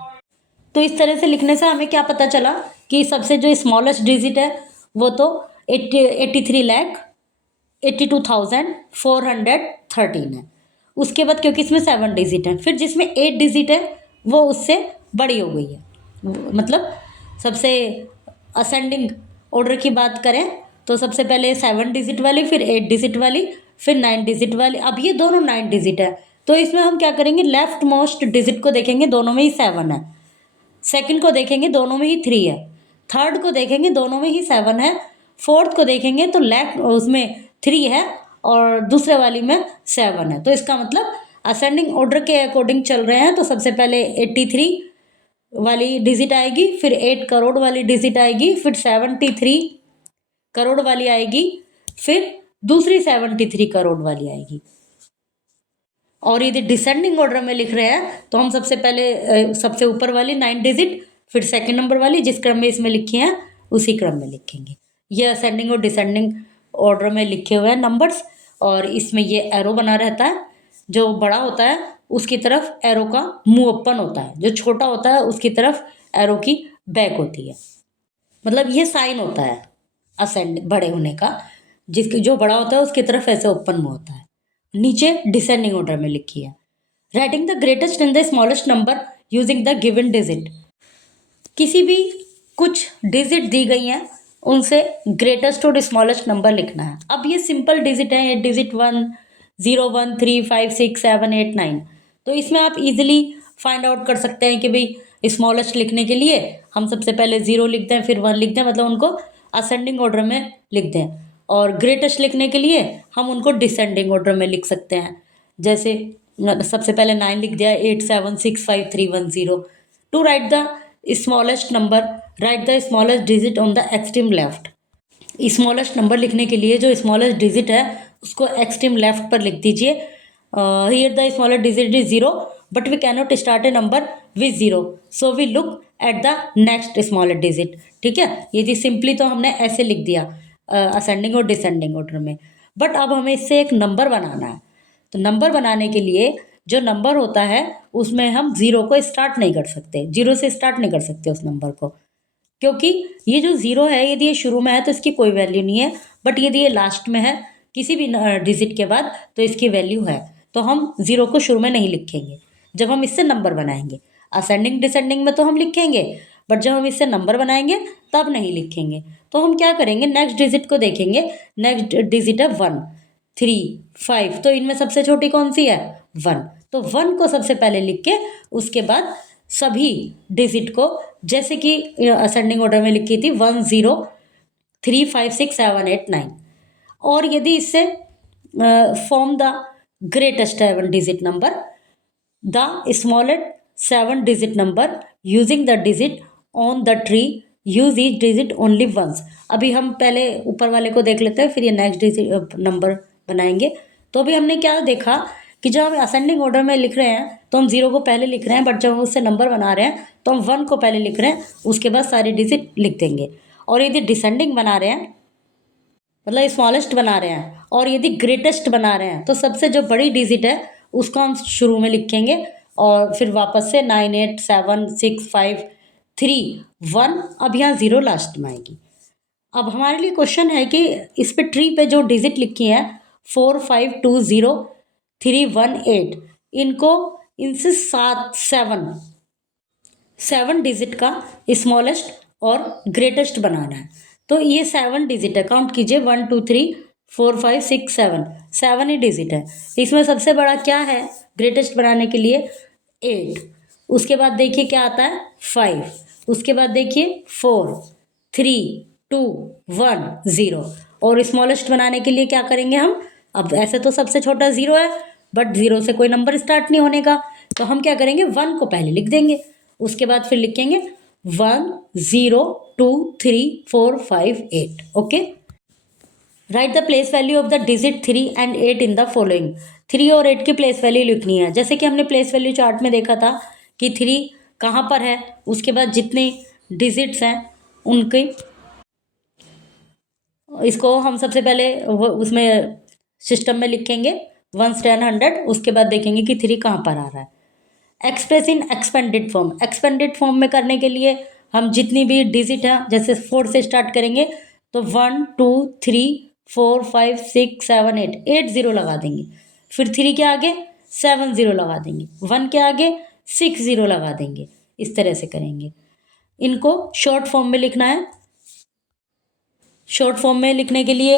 तो इस तरह से लिखने से हमें क्या पता चला कि सबसे जो स्मॉलेस्ट डिजिट है वो तो 83,82,413 है। उसके बाद क्योंकि इसमें 7 डिजिट है, फिर जिसमें 8 डिजिट है वो उससे बड़ी हो गई है। मतलब सबसे असेंडिंग ऑर्डर की बात करें तो सबसे पहले 7 डिजिट वाली, फिर 8 डिजिट वाली, फिर 9 डिजिट वाली। अब ये दोनों 9 डिजिट है, तो इसमें हम क्या करेंगे, लेफ्ट मोस्ट डिजिट को देखेंगे, दोनों में ही 7 है। सेकंड को देखेंगे, दोनों में ही 3 है। थर्ड को देखेंगे, दोनों में ही 7 है। फोर्थ को देखेंगे तो लेफ्ट उसमें 3 है और दूसरे वाली में 7 है। तो इसका मतलब असेंडिंग ऑर्डर के अकॉर्डिंग चल रहे हैं। तो सबसे पहले 83 वाली डिजिट आएगी, फिर 8 करोड़ वाली डिजिट आएगी, फिर 73 करोड़ वाली आएगी, फिर दूसरी 73 करोड़ वाली आएगी। और यदि डिसेंडिंग ऑर्डर में लिख रहे हैं तो हम सबसे पहले सबसे ऊपर वाली 9 डिजिट, फिर सेकंड नंबर वाली जिस क्रम में इसमें लिखी हैं उसी क्रम में लिखेंगे। ये असेंडिंग और डिसेंडिंग ऑर्डर में लिखे हुए हैं नंबर्स। और इसमें ये एरो बना रहता है, जो बड़ा होता है उसकी तरफ एरो का मुंह ओपन होता है, जो छोटा होता है उसकी तरफ एरो की बैक होती है। मतलब ये साइन होता है असेंड बड़े होने का, जिसके जो बड़ा होता है उसकी तरफ ऐसे ओपन मुंह होता है। नीचे डिसेंडिंग ऑर्डर में लिखी है, writing the greatest and the smallest number using the given digit. किसी भी कुछ डिजिट दी गई हैं, उनसे ग्रेटेस्ट और स्मॉलेस्ट नंबर लिखना है। अब ये सिंपल डिजिट है, ये डिजिट 1, 0, 1, 3, 5, 6, 7, 8, 9। तो इसमें आप इजीली फाइंड आउट कर सकते हैं कि भाई स्मॉलेस्ट लिखने के लिए हम सबसे पहले 0 लिख दें, फिर 1 लिख दें, मतलब उनको असेंडिंग ऑर्डर में लिख दें। और ग्रेटेस्ट लिखने के लिए हम उनको डिसेंडिंग ऑर्डर में लिख सकते हैं। जैसे सबसे पहले 9 लिख दिया, 8, 7, 6, 5, 3, 1, 0। To write the smallest number, write the smallest digit on the extreme left. Smallest number लिखने के लिए जो स्मॉलेस्ट डिजिट है उसको एक्सट्रीम लेफ्ट पर लिख दीजिए। Here the smallest digit is 0, but we cannot start a number with 0, so we look at the next smallest digit. ठीक है, ये जी सिंपली तो हमने ऐसे लिख दिया असेंडिंग और डिसेंडिंग ऑर्डर में। बट अब हमें इससे एक नंबर बनाना है। तो नंबर बनाने के लिए जो नंबर होता है उसमें हम 0 को स्टार्ट नहीं कर सकते, 0 से स्टार्ट नहीं कर सकते उस नंबर को, क्योंकि ये जो 0 है यदि ये शुरू में है तो इसकी कोई वैल्यू नहीं है, बट यदि ये लास्ट में है किसी भी डिजिट के बाद तो इसकी वैल्यू है। तो हम 0 को शुरू में नहीं लिखेंगे जब हम इससे नंबर बनाएंगे। असेंडिंग डिसेंडिंग में तो हम लिखेंगे, बट जब हम इससे नंबर बनाएंगे तब नहीं लिखेंगे। तो हम क्या करेंगे, नेक्स्ट डिजिट को देखेंगे। नेक्स्ट डिजिट है 1, 3, 5, तो इनमें सबसे छोटी कौन सी है, 1। तो 1 को सबसे पहले लिख के उसके बाद सभी डिजिट को, जैसे कि असेंडिंग ऑर्डर में लिखी थी 1, 0, 3, 5, 6, 7, 8, 9। और यदि इससे form the greatest 7 digit number, the smallest 7 digit number using the digit on the tree use each digit only once. अभी हम पहले ऊपर वाले को देख लेते हैं, फिर ये नेक्स्ट डिजिट नंबर बनाएंगे। तो अभी हमने क्या देखा कि जब हम असेंडिंग ऑर्डर में लिख रहे हैं तो हम 0 को पहले लिख रहे हैं, बट जब हम उससे नंबर बना रहे हैं तो हम 1 को पहले लिख रहे हैं, उसके बाद सारे डिजिट लिख देंगे। और यदि डिसेंडिंग बना रहे हैं, मतलब स्मॉलेस्ट बना रहे हैं, और यदि ग्रेटेस्ट बना रहे हैं, तो सबसे जो बड़ी डिजिट है उसको हम शुरू में लिखेंगे, और फिर वापस से 9 8 7 6 5 3 1, अब यहाँ 0 लास्ट में आएगी। अब हमारे लिए क्वेश्चन है कि इस पे ट्री पे जो डिजिट लिखी है 4 5 2 0 3 1 8, इनको इनसे 7 डिजिट का स्मॉलेस्ट और ग्रेटेस्ट बनाना है। तो ये 7 डिजिट है, काउंट कीजिए 1 2 3 4 5 6 7 ही डिजिट है। इसमें सबसे बड़ा क्या है ग्रेटेस्ट बनाने के लिए? 8। उसके बाद देखिए क्या आता है 5, उसके बाद देखिए 4 3 2 1 0, और स्मॉलेस्ट बनाने के लिए क्या करेंगे हम? अब ऐसे तो सबसे छोटा 0 है, बट 0 से कोई नंबर स्टार्ट नहीं होने का, तो हम क्या करेंगे 1 को पहले लिख देंगे, उसके बाद फिर लिखेंगे 1 0 2 3 4 5 8। Okay, right the place value of the digit 3 and 8 in the following. 3 और 8 की प्लेस वैल्यू लिखनी है। जैसे कि हमने प्लेस वैल्यू चार्ट में देखा था कि 3 कहाँ पर है, उसके बाद जितने डिजिट्स हैं उनके, इसको हम सबसे पहले उसमें सिस्टम में लिखेंगे 1 10 100, उसके बाद देखेंगे कि 3 कहाँ पर आ रहा है। Express in expanded form. Expanded form में करने के लिए हम जितनी भी डिजिट है, जैसे 4 से स्टार्ट करेंगे तो 1 2 3 4 5 6 7 8, 8 0 लगा देंगे, फिर 3 के आगे 7 0 लगा देंगे, 1 के आगे 6 0 लगा देंगे। इस तरह से करेंगे। इनको शॉर्ट फॉर्म में लिखना है। शॉर्ट फॉर्म में लिखने के लिए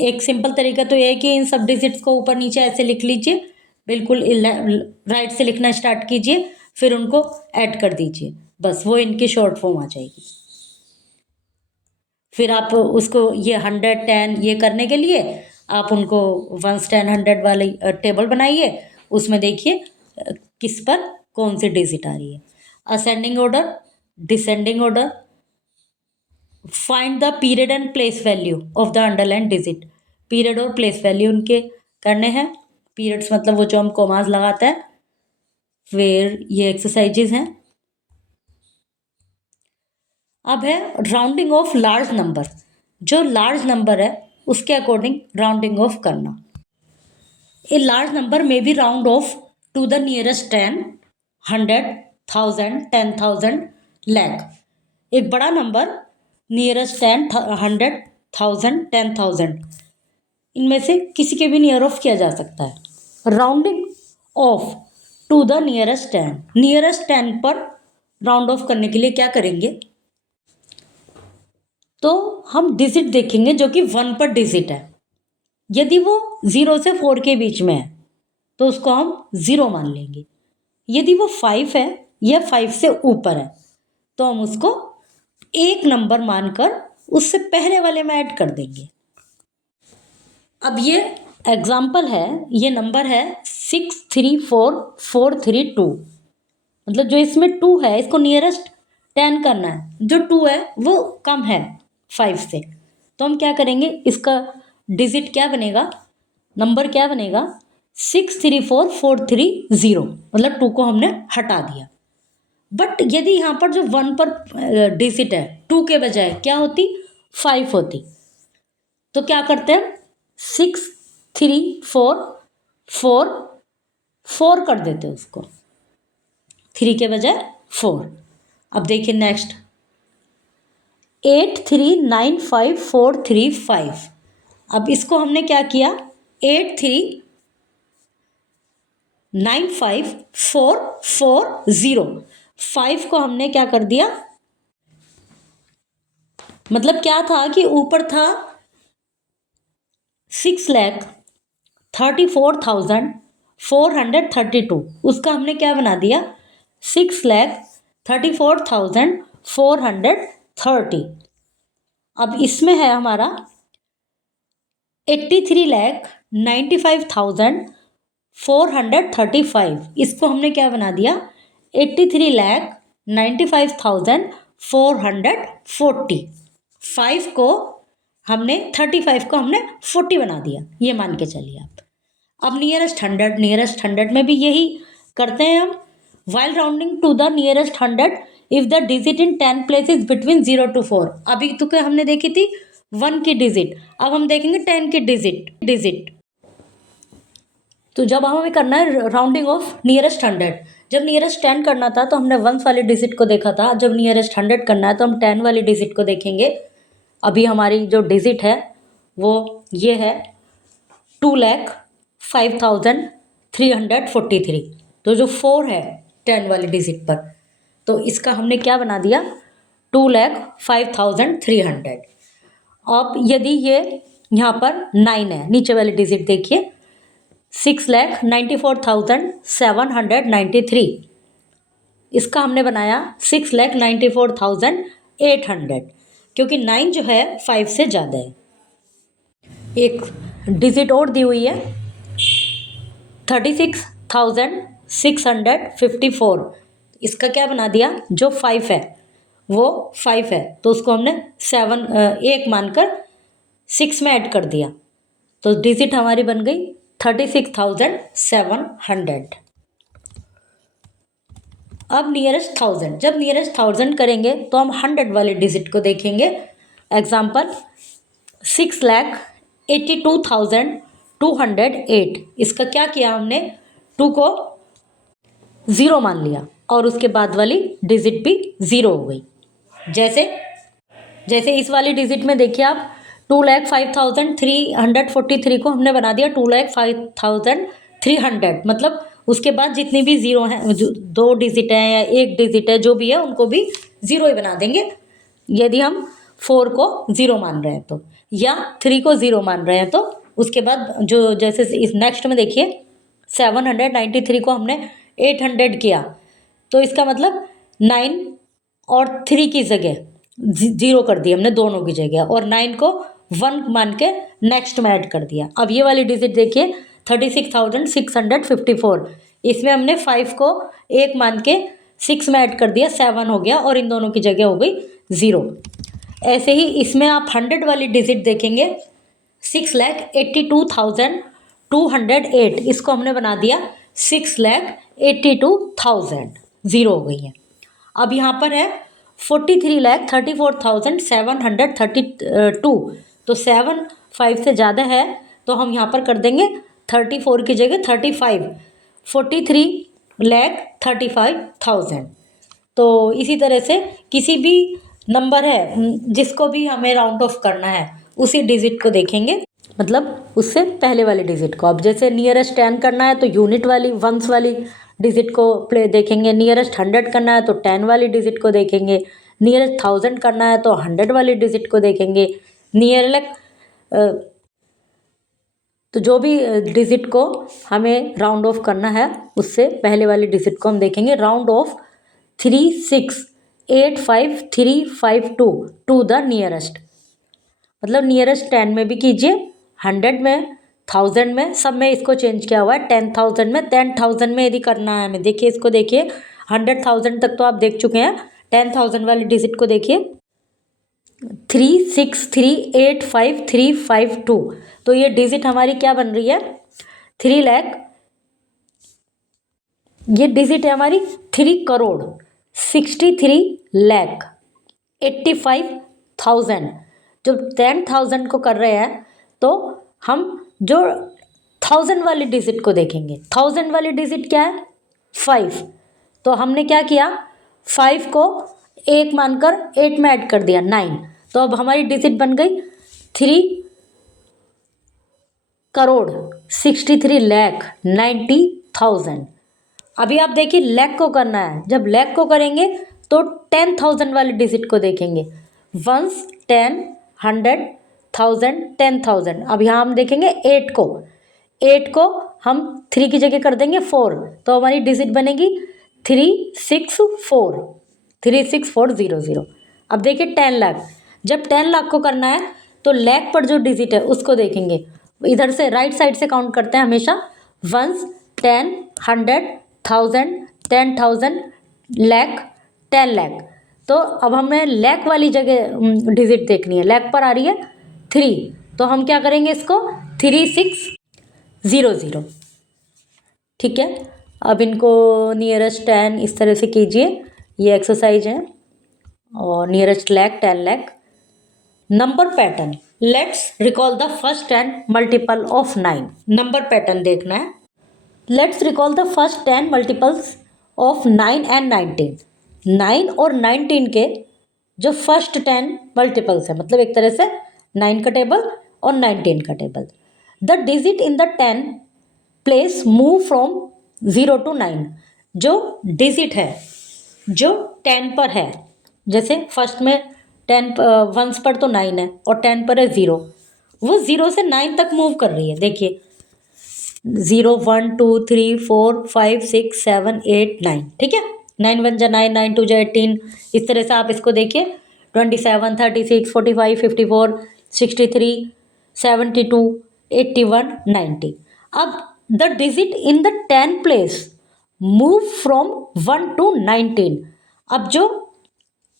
एक सिंपल तरीका तो ये है कि इन सब डिजिट्स को ऊपर नीचे ऐसे लिख लीजिए, बिल्कुल राइट से लिखना स्टार्ट कीजिए, फिर उनको ऐड कर दीजिए, बस वो इनकी शॉर्ट फॉर्म आ जाएगी। फिर आप उसको ये 100 10 ये करने के लिए आप उनको 1 10 100 वाली टेबल बनाइए, उसमें देखिए किस पर कौन सी डिजिट आ रही है। Ascending order, descending order, find the period and place value of the underline digit. Period और प्लेस वैल्यू उनके करने हैं। पीरियड्स मतलब वो जो हम कॉमास लगाते हैं। फिर ये एक्सरसाइजेज हैं। अब है राउंडिंग ऑफ लार्ज नंबर। जो लार्ज नंबर है उसके अकॉर्डिंग राउंडिंग ऑफ करना। ए लार्ज नंबर में be round off to the nearest 10 100 1000 10,000 lakh। एक बड़ा नंबर नियरेस्ट 10 100 1000 10,000 इनमें से किसी के भी नियर ऑफ किया जा सकता है। Rounding off to the nearest 10, nearest 10 पर राउंड ऑफ करने के लिए क्या करेंगे? तो हम डिजिट देखेंगे जो कि 1 पर डिजिट है। यदि वो 0 से 4 के बीच में है तो उसको हम 0 मान लेंगे। यदि वो 5 है या 5 से ऊपर है तो हम उसको एक नंबर मानकर उससे पहले वाले में ऐड कर देंगे। अब ये एग्जाम्पल है, ये नंबर है 634432, मतलब जो इसमें 2 है इसको नियरेस्ट 10 करना है, जो 2 है वो कम है 5 से, तो हम क्या करेंगे? इसका डिजिट क्या बनेगा, नंबर क्या बनेगा? 634430, मतलब 2 को हमने हटा दिया। बट यदि यहाँ पर जो 1 पर डिजिट है 2 के बजाय क्या होती? 5 होती। तो क्या करते हैं? 6344 कर देते हैं उसको, 3 के बजाय 4। अब देखिए नेक्स्ट 8395435। अब इसको हमने क्या किया? 8395440, 5 को हमने क्या कर दिया? मतलब क्या था कि ऊपर था 6,34,432, उसका हमने क्या बना दिया? 6,34,430। अब इसमें है हमारा 83,95,435, इसको हमने क्या बना दिया? 83,95,430 440। 5 को हमने 35 को हमने 40 बना दिया, ये मान के चलिए आप। अब नियरेस्ट हंड्रेड में भी यही करते हैं हम। While rounding to the nearest hundred if the digit in 10 places between 0 to 4। अभी तो क्या हमने देखी थी 1 की डिजिट, अब हम देखेंगे 10 की डिजिट। तो जब हमें करना है राउंडिंग ऑफ नियरेस्ट हंड्रेड, जब नियरेस्ट 10 करना था तो हमने वंस वाली डिजिट को देखा था, जब नियरेस्ट 100 करना है तो हम 10 वाली डिजिट को देखेंगे। अभी हमारी जो डिजिट है वो ये है 2,05,343। तो जो 4 है 10 वाली डिजिट पर, तो इसका हमने क्या बना दिया 2,05,300। अब यदि ये यहाँ पर 9 है, नीचे वाली डिजिट देखिए 6,94,793, इसका हमने बनाया 6,94,800, क्योंकि 9 जो है 5 से ज़्यादा है। एक डिजिट और दी हुई है 36,654, इसका क्या बना दिया, जो 5 है वो 5 है तो उसको हमने 1 मानकर 6 में ऐड कर दिया, तो डिजिट हमारी बन गई 36,700। अब नियरेस्ट 1000, जब नियरेस्ट 1000 करेंगे तो हम 100 वाले डिजिट को देखेंगे। एग्जाम्पल 6,82,208, इसका क्या किया हमने 2 को 0 मान लिया और उसके बाद वाली डिजिट भी 0 हो गई। जैसे इस वाली डिजिट में देखिए आप 2,05,343 को हमने बना दिया 2,05,300, मतलब उसके बाद जितनी भी 0 हैं, 2 डिजिट हैं या 1 डिजिट है, जो भी है उनको भी 0 ही बना देंगे। यदि हम 4 को 0 मान रहे हैं तो, या 3 को 0 मान रहे हैं तो उसके बाद जो जैसे इस नेक्स्ट में देखिए 793 को हमने 800 किया, तो इसका मतलब 9 और 3 की जगह 0 कर दिया हमने दोनों की जगह, और 9 को 1 मान के नेक्स्ट में ऐड कर दिया। अब ये वाली डिजिट देखिए 36,654, इसमें हमने 5 को 1 मान के 6 में ऐड कर दिया, 7 हो गया और इन दोनों की जगह हो गई 0। ऐसे ही इसमें आप 100 वाली डिजिट देखेंगे 6,82,208, इसको हमने बना दिया 6,82,000, 0 हो गई है। अब यहाँ पर है 43,34,732, तो 7 5 से ज़्यादा है तो हम यहाँ पर कर देंगे 34 की जगह 35, 43,35,000। तो इसी तरह से किसी भी नंबर है जिसको भी हमें राउंड ऑफ करना है उसी डिजिट को देखेंगे, मतलब उससे पहले वाले डिजिट को। अब जैसे नियरेस्ट 10 करना है तो यूनिट वाली वंस वाली डिजिट को प्ले देखेंगे, नियरेस्ट 100 करना है तो 10 वाली डिजिट को देखेंगे, नियरेस्ट 1000 करना है तो 100 वाली डिजिट को देखेंगे, तो जो भी डिजिट को हमें राउंड ऑफ करना है उससे पहले वाली डिजिट को हम देखेंगे round off 3685352 to the nearest, मतलब नियरेस्ट 10 में भी कीजिए, 100 में, 1000 में, सब में इसको चेंज किया हुआ है। 10,000 में, 10,000 में यदि करना है हमें, देखिए इसको देखिए 100,000 तक तो आप देख चुके हैं, 10,000 वाली डिजिट को देखिए 3638552, तो ये डिजिट हमारी क्या बन रही है 3 लाख, ये डिजिट है हमारी 3,63,85,000। जब 10,000 को कर रहे हैं तो हम जो 1000 वाली डिजिट को देखेंगे, 1000 वाली डिजिट क्या है 5, तो हमने क्या किया 5 को 1 मानकर 8 में ऐड कर दिया 9, तो अब हमारी डिजिट बन गई 3,63,90,000। अभी आप देखिए लैख को करना है, जब लैख को करेंगे तो 10,000 वाली डिजिट को देखेंगे, 1 10 100 1000 10,000। अब यहाँ हम देखेंगे 8 को हम 3 की जगह कर देंगे 4, तो हमारी डिजिट बनेगी 36400। अब देखिए 10 लाख, जब 10 लाख को करना है तो लैख पर जो डिजिट है उसको देखेंगे, इधर से राइट साइड से काउंट करते हैं हमेशा, 1 10 100 1000 10,000 लाख 10 लाख, तो अब हमें लैक वाली जगह डिजिट देखनी है। लैक पर आ रही है 3, तो हम क्या करेंगे इसको 3600। ठीक है, अब इनको नियरेस्ट 10 इस तरह से कीजिए, ये एक्सरसाइज है। और nearest lakh 10 lakh. Number pattern, let's recall the first 10 multiple of 9। Number pattern देखना है। Let's recall the first 10 multiples of 9 and 19। 9 और 19 के जो फर्स्ट 10 मल्टीपल्स है, मतलब एक तरह से 9 का टेबल और 19 का table. The digit in the 10 place move from 0 to 9। जो डिजिट है जो 10 पर है, जैसे फर्स्ट में 10 वंस पर तो 9 है और 10 पर है 0, वो 0 से 9 तक मूव कर रही है। देखिए 0 1 2 3 4 5 6 7 8 9। ठीक है, 9 1 जा 9, 9 2 जा 18। इस तरह से आप इसको देखिए 27 36 45 54 63 72 81 90। अब the digit in the 10 place move from 1 to 19। अब जो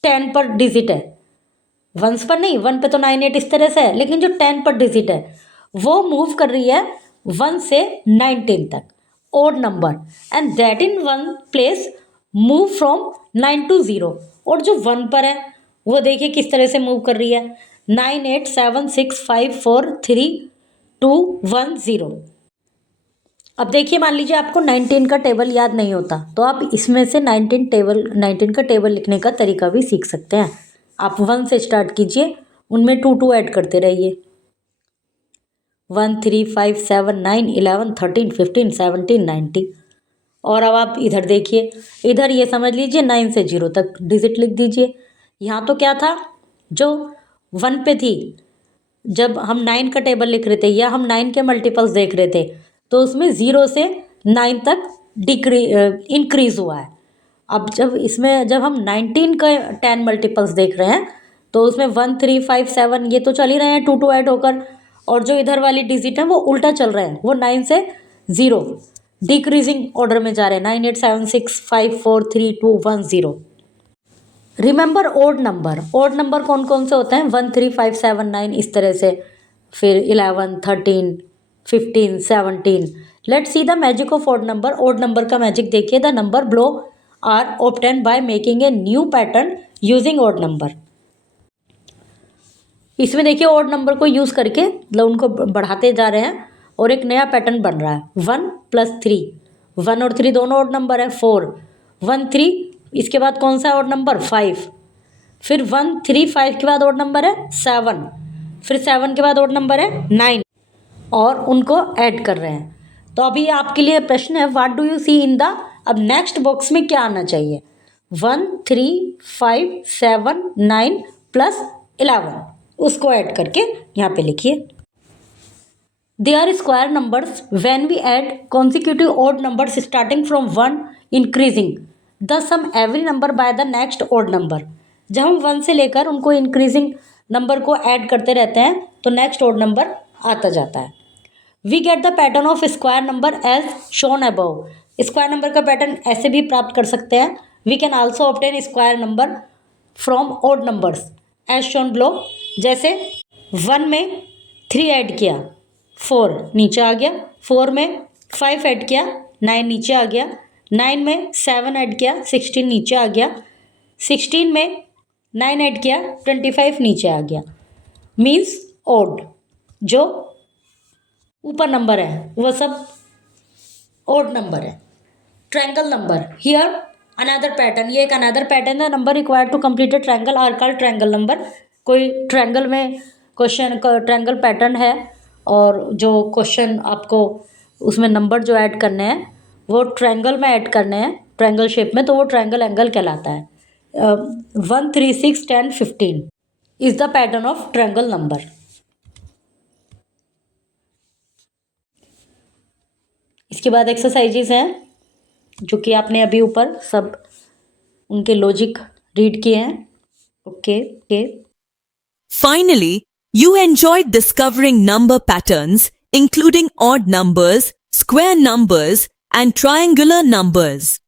10 पर डिजिट है, वंस पर नहीं, 1 पे तो 9 8 इस तरह से है, लेकिन जो 10 पर डिजिट है वो मूव कर रही है 1 से 19 तक, odd number, and that in 1 place move from 9 to 0। और जो 1 पर है वो देखिए किस तरह से मूव कर रही है, 9 8 7 6 5 4 3 2 1 0। अब देखिए, मान लीजिए आपको 19 का टेबल याद नहीं होता, तो आप इसमें से 19 का टेबल लिखने का तरीका भी सीख सकते हैं। आप 1 से स्टार्ट कीजिए, उनमें 2 2 ऐड करते रहिए। 1 3 5 7 9 11 13 15 17 19। और अब आप इधर देखिए, इधर ये समझ लीजिए 9 से 0 तक डिजिट लिख दीजिए। यहाँ तो क्या था, जो 1 पे थी, जब हम 9 का टेबल लिख रहे थे या हम 9 के मल्टीपल्स देख रहे थे, तो उसमें 0 से 9 तक इंक्रीज हुआ है। अब जब हम 19 का 10 मल्टीपल्स देख रहे हैं, तो उसमें 1 3 5 7 ये तो चल ही रहे हैं 2 2 ऐड होकर, और जो इधर वाली डिजिट है वो उल्टा चल रहे हैं, वो 9 से 0 डिक्रीजिंग ऑर्डर में जा रहे हैं। 9 8 7 6 5 4 3 2 1 0। Remember odd number. Odd number कौन कौन से होते हैं, 1 3 5 7 9 इस तरह से, फिर 11 13 15 17। Let's see the magic of odd number. Odd number का मैजिक देखिए। The number below are obtain by making a new pattern using odd number. इसमें देखिए ओड नंबर को यूज़ करके मतलब उनको बढ़ाते जा रहे हैं और एक नया पैटर्न बन रहा है। 1 + 3, 1 और 3 दोनों ओड नंबर है, 4 1 3। इसके बाद कौन सा ओड नंबर, 5। फिर 1 3 5 के बाद ओड नंबर है 7। फिर 7 के बाद ओड नंबर है 9, और उनको ऐड कर रहे हैं। तो अभी आपके लिए प्रश्न है, what do you see in the, अब नेक्स्ट बॉक्स में क्या आना चाहिए, 1 3 5 7 9 + 11, उसको ऐड करके यहाँ पे लिखिए। They are square numbers when we add consecutive odd numbers starting from 1 increasing the sum every number by the next odd number. जब हम 1 से लेकर उनको इंक्रीजिंग नंबर को ऐड करते रहते हैं तो नेक्स्ट ओड नंबर आता जाता है। We get the pattern of square number as shown above. Square number का पैटर्न ऐसे भी प्राप्त कर सकते हैं। We can also obtain square number from odd numbers as shown below. जैसे 1 में 3 ऐड किया, 4 नीचे आ गया, 4 में 5 ऐड किया, 9 नीचे आ गया, 9 में 7 ऐड किया, 16 नीचे आ गया, 16 में 9 ऐड किया, 25 नीचे आ गया। मीन्स ओड, जो ऊपर नंबर है वो सब ओड नंबर है। Triangle number, here another pattern, ये एक अनदर पैटर्न है। Number required to complete a triangle are called triangle number. कोई ट्रायंगल में क्वेश्चन ट्रायंगल पैटर्न है और जो क्वेश्चन आपको उसमें नंबर जो ऐड करने हैं वो ट्रायंगल में ऐड करने हैं, ट्रायंगल शेप में, तो वो ट्रायंगल एंगल कहलाता है। 1 3 6 10 15 is the pattern of triangle number. इसके बाद एक्सरसाइजेज हैं जो कि आपने अभी ऊपर सब उनके लॉजिक रीड किए हैं। Okay. Finally, you enjoyed discovering number patterns, including odd numbers, square numbers, and triangular numbers.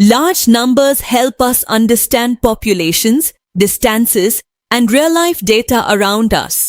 Large numbers help us understand populations, distances, and real life data around us.